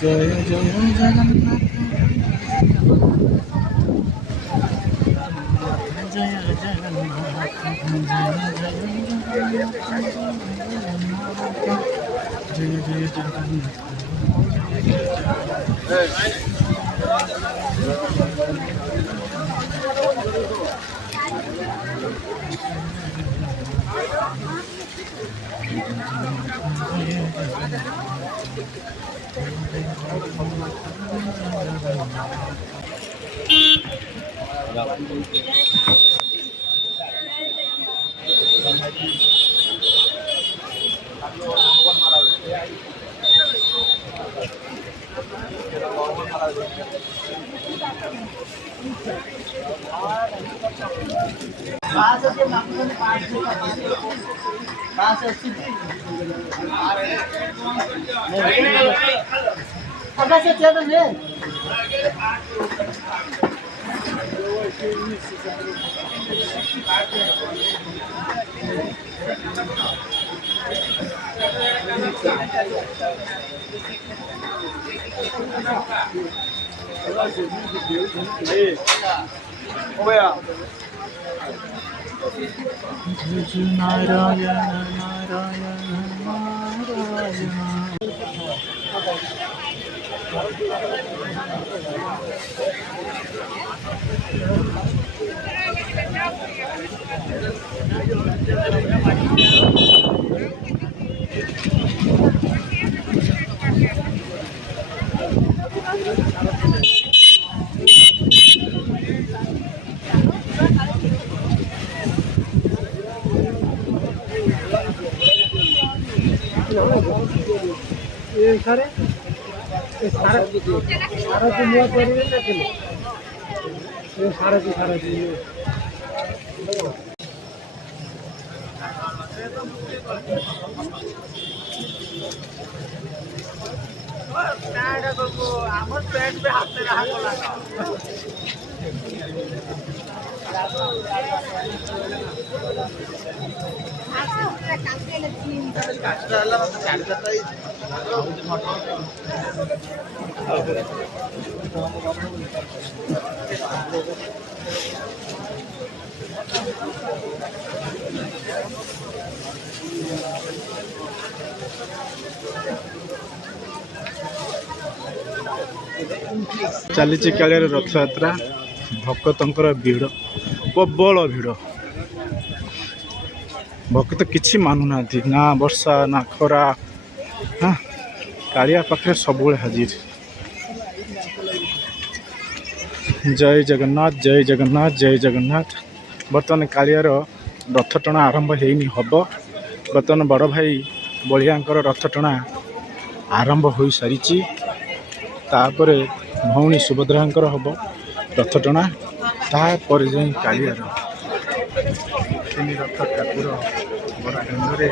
जय जगन्नाथ जय जगन्नाथ जय जगन्नाथ जय जगन्नाथ जय नारायण नारायण नारायण चली कालिया रथ यात्रा भक्तंकर भिड़ प्रबल भिड़ भक्त किछि मानुना ना वर्षा ना खरा हाँ कालिया पाखे सब हाजिर। जय जगन्नाथ जय जगन्नाथ जय जगन्नाथ। बर्तमान कालियार रथ टଣା आरंभ होनी हम बर्तमान बड़ भाई बलियांकर रथ टଣା आरंभ हो सारी तापर भौणी सुभद्रांकर हम रथ टଣା तापर जाई कालियार तीन रथ ठाकुर बड़ा दांडे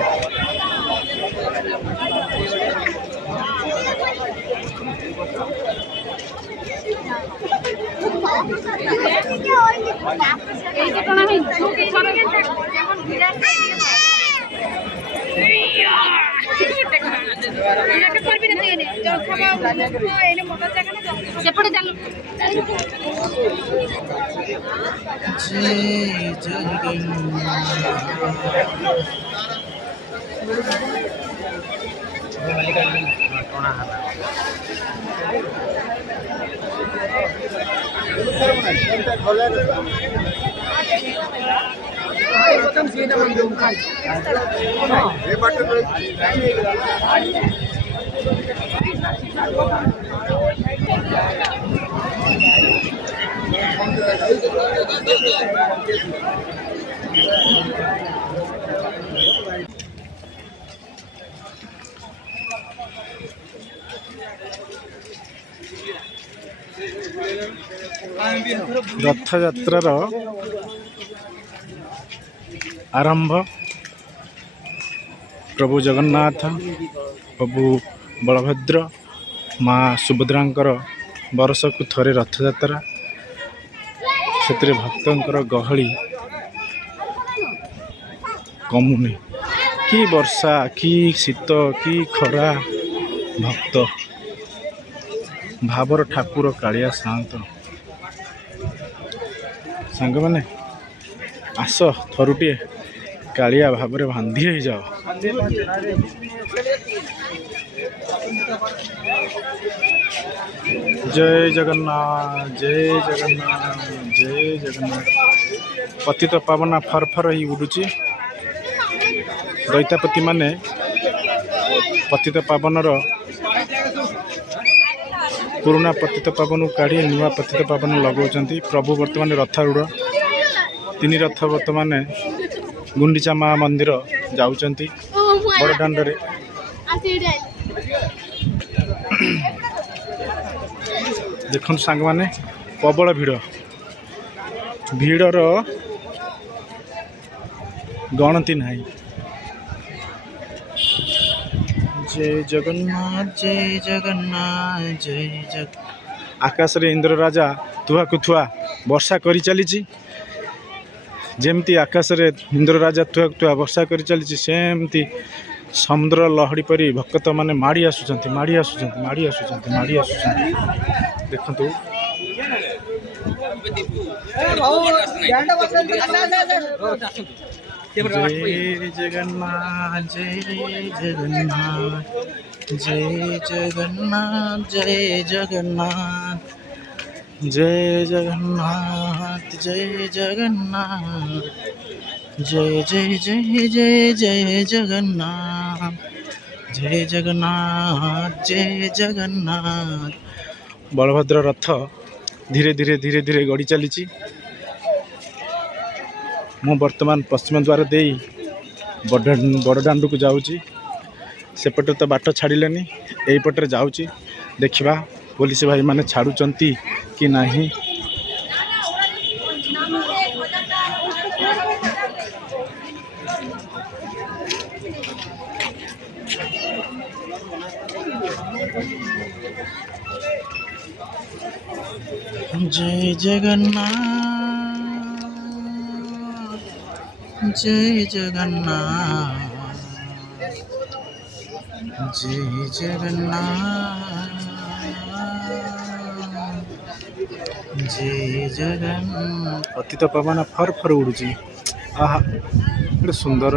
रथ यात्रार आरंभ प्रभु जगन्नाथ प्रभु बलभद्र माँ सुभद्रांकर बरसकु थरे रथयात्रा से भक्तंकर गहली कमुनी कि वर्षा कि शीत कि खरा भक्त भावर ठाकुर कालिया शांत सांग मैंने आस थरुटे कालिया भाव बांधी हो जाओ। जय जगन्नाथ जय जगन्नाथ जय जगन्नाथ। पतित पावना फरफर ही उड़ुची दैतापति माने पतित पावनर पुराना पतित पावन काढ़ी नुआ पतित पावन लगाउछंती। प्रभु वर्तमान रथारूढ़ तीन रथ वर्तमान गुंडीचा माँ मंदिर जाउछंती बड़ दांडरे। देखो सांग माने प्रबल भिड़र गणती नहीं। जय जगन्नाथ जय जगन्नाथ जय जग। आकाश रे इंद्र राजा तुहा कुथुआ वर्षा करी चली जेमती आकाश रे इंद्र राजा तुहा कुथुआ वर्षा करी चली सेमती समुद्र लहड़ी परी भक्त माने माड़ी आसुचंती माड़ी आसुचंती माड़ी आसुचंती माड़ी आसुचंती। देखंतु जय जगन्नाथ जय जगन्नाथ जय जगन्नाथ जय जगन्नाथ जय जगन्नाथ जय जगन्नाथ जय जय जय जय जय जगन्नाथ जय जगन्नाथ जय जगन्नाथ। बलभद्र रथ धीरे धीरे धीरे धीरे गड़ी चली। मु वर्तमान पश्चिम द्वार दे बड़दाण्ड को जाऊँगी। सेपटे तो बाट छाड़िलेनी यहीपटे जाऊँगी देखा पुलिस भाई माने छाड़ुचंती कि नहीं। जय जगन्नाथ जय जगन्नाथ जय जगन्नाथ जय जगन्नाथ। पतित पावन फर फर उड़ुची आहा बड़े सुंदर।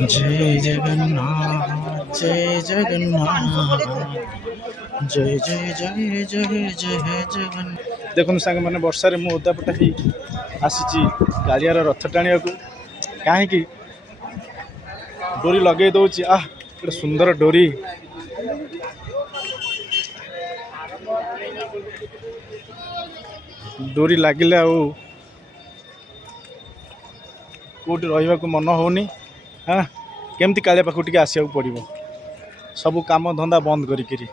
जय जगन्नाथ जय जगन्नाथ जय जय जय जय जय जगन्नाथ। देखो सांग मैंने वर्षा मु ओदापटा ही आसी कालियार रथ टाणिया को कहीं डोरी लगे दौची आह गोटे सुंदर डोरी। डोरी लगिले आ कौटी रहा मन होनी। हाँ केमती कालिया पाखु टिके आसिया पड़ो सबू काम धंदा बंद करी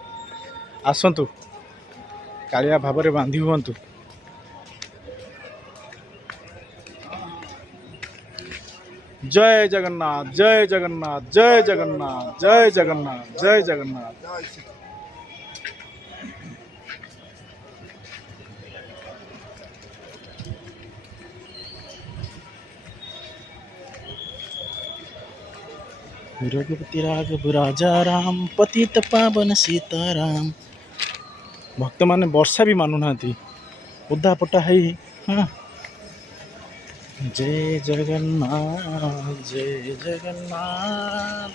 आसतु कालिया भाव में बांधी हूँ। जय जगन्नाथ जय जगन्नाथ जय जगन्नाथ जय जगन्नाथ जय जगन्नाथ। रघुपति राघव राजा राम पतित पावन सीताराम। भक्त माने वर्षा भी मानु ना ओदा पटा है। हाँ जय जगन्नाथ जय जगन्नाथ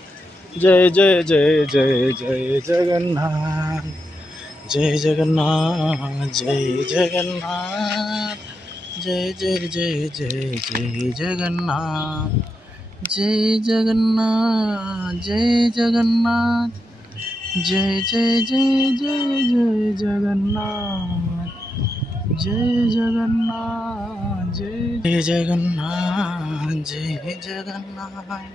जय जय जय जय जय जगन्नाथ जय जगन्नाथ जय जगन्नाथ जय जय जय जय जय जगन्नाथ जय जगन्नाथ जय जगन्नाथ जय जय जय जय जय जगन्नाथ जय जगन्नाथ जय जगन्नाथ जय जगन्नाथ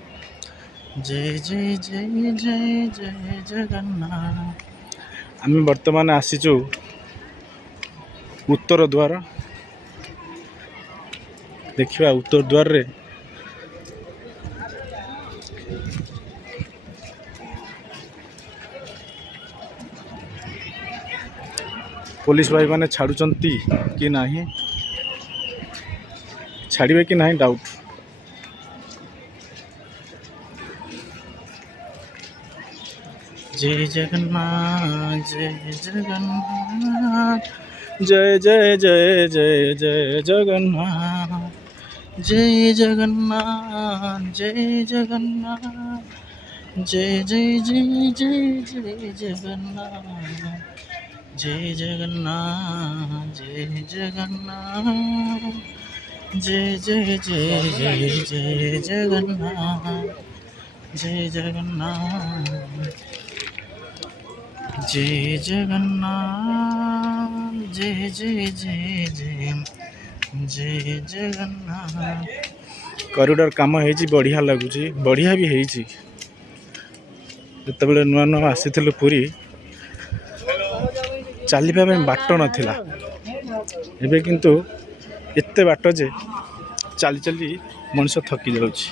जय जय जय जय जय जगन्नाथ। आम वर्तमान आसीचु उत्तर द्वार देखिए उत्तर द्वार रे पुलिस भाई माने छाड़ुचंती कि नहीं छाड़िबे कि नहीं डाउट। जय जगन्नाथ जय जगन्नाथ जय जय जय जय जय जगन्नाथ जय जगन्नाथ जय जगन्नाथ जय जय जय जय जय जगन्नाथ जय जगन्नाथ जय जगन्नाथ जय जय जय जय जय जगन्नाथ जय जगन्नाथ जय जगन्नाथ जय जय जय जय जय जगन्नाथ। कॉरिडोर काम है बढ़िया लगुच बढ़िया भी है जिते नुआ नुआ आसी पुरी चलने बाट नाला एबे किंतु एते बाट जे चली चली मनुष्य थकी जाउछि।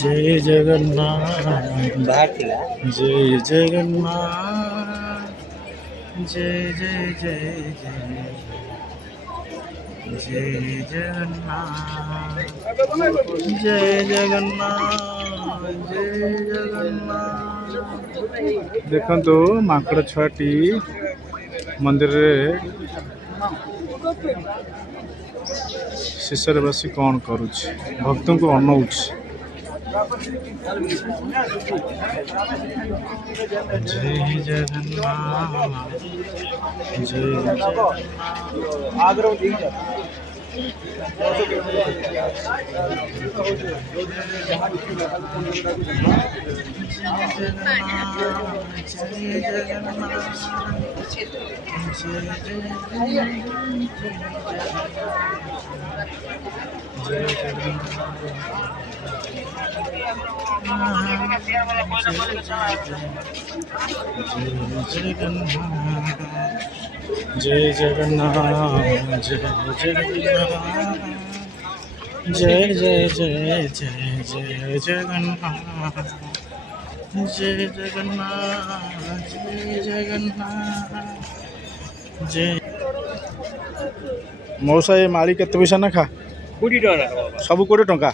जय जगन्नाथ जय जगन्नाथ जय जय जय जय जय जगन्नाथ जय जगन्नाथ जय जगन्नाथ। देखंतु माकड़ छुआटी मंदिर रे शिष्य बसी कौन करुछ भक्त को अनौछ। जय जगन्नाथ जय जय जगन्नाथ जय जय जय जय जगन्नाथ जय जगन्नाथ जय जगन्नाथ जय। मौसा ये माली केते पैसा ना खा 20 टका सब 20 टका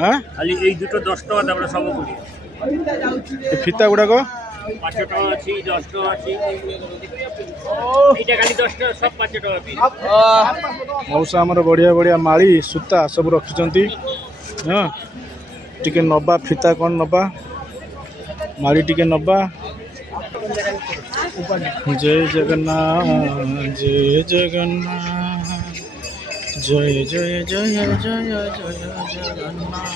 हाँ खाली এই দুটো 10 টাকা দাম সব 20 ফিতা গুড়াক 5 টাকা আছে 10 টাকা আছে এইটা খালি 10 টাকা সব 5 টাকা পিস। मौसा आमर बढ़िया बढ़िया माली सूता सब रखिंट हाँ टिके नबा फिता कौन नबा माली टिके नबा। जय जगन्नाथ जय जगन्नाथ जय जय जय जय जय जगन्नाथ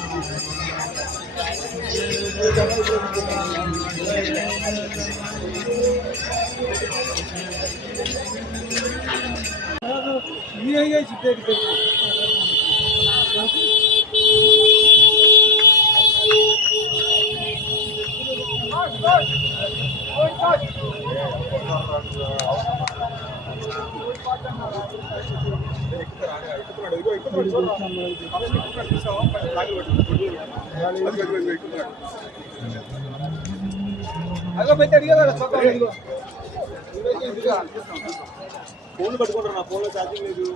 ఫోన్ పట్టుకుంటారు నా ఫోన్లో ఛార్జింగ్ లేదు.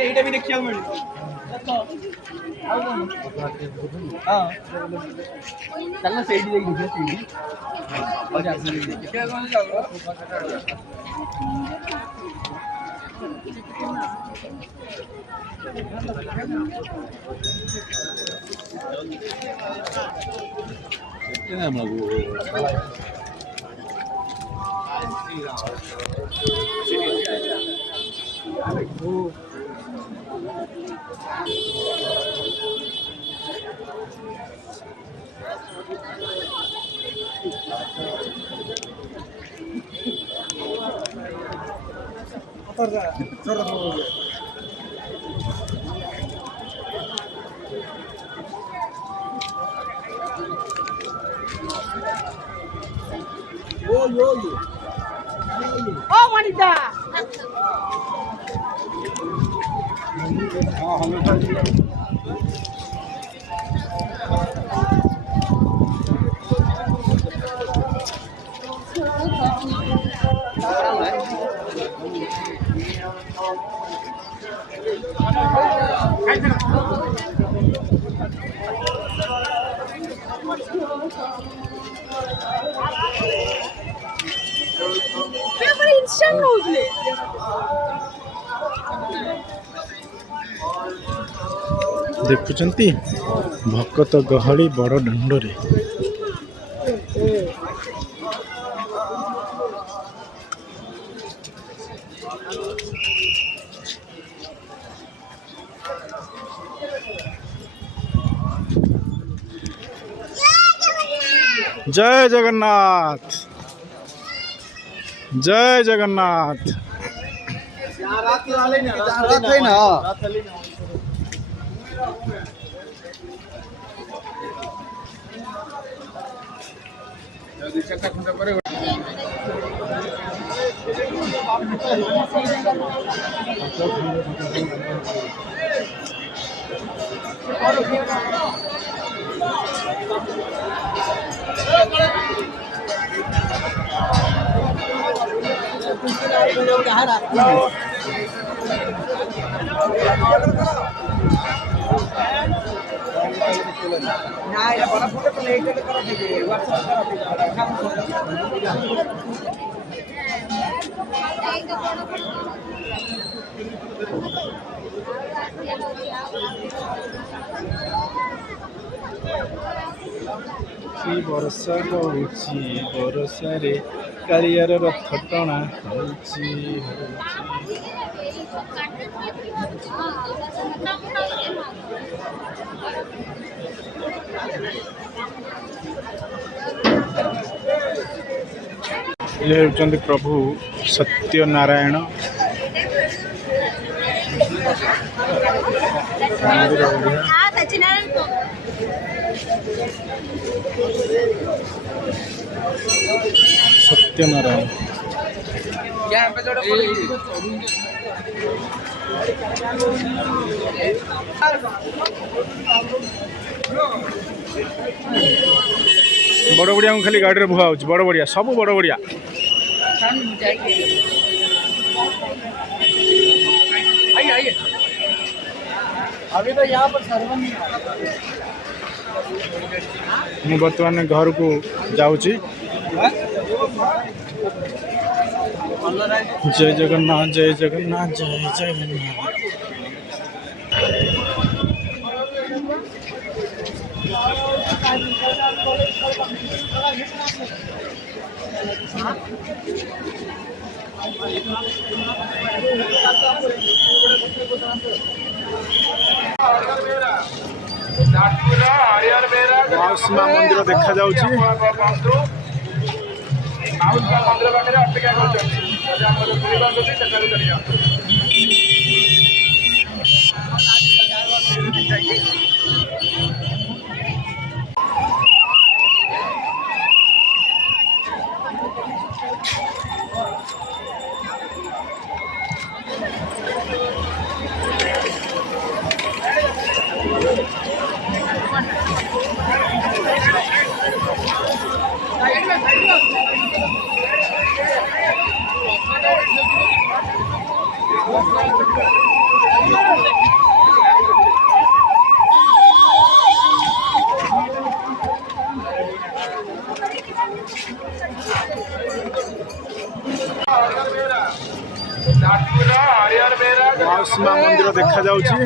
এইটা भी देखिए मिल हां चलना सीडी देख लीजिए सीडी और जा क्या कौन जाओ कितने हम लोग Oh, wanita. Instant house. ଦେଖୁଛନ୍ତି ଭକତ ଗହଳି ବଡ଼ ଦାଣ୍ଡରେ। जय जगन्नाथ, जय जगन्नाथ। ବର୍ଷା ହଉଛି, ବର୍ଷାରେ କାଳିଆର ରଥ ଟଣା ହଉଛି। ये हेउचंदी प्रभु सत्यनारायण सत्यनारायण बड़ बढ़िया खाली गाड़ी में बुहा हो बड़ बढ़िया सब बड़ बढ़िया अभी तो यहाँ पर सर्वन मु बर्तमान घर को जाऊँगी। जय जगन्नाथ, जय जगन्नाथ, जय जगन्नाथ। माउसी माँ मंदिर देखा जाउची। माउसी माँ मंदिर देखा जाउची।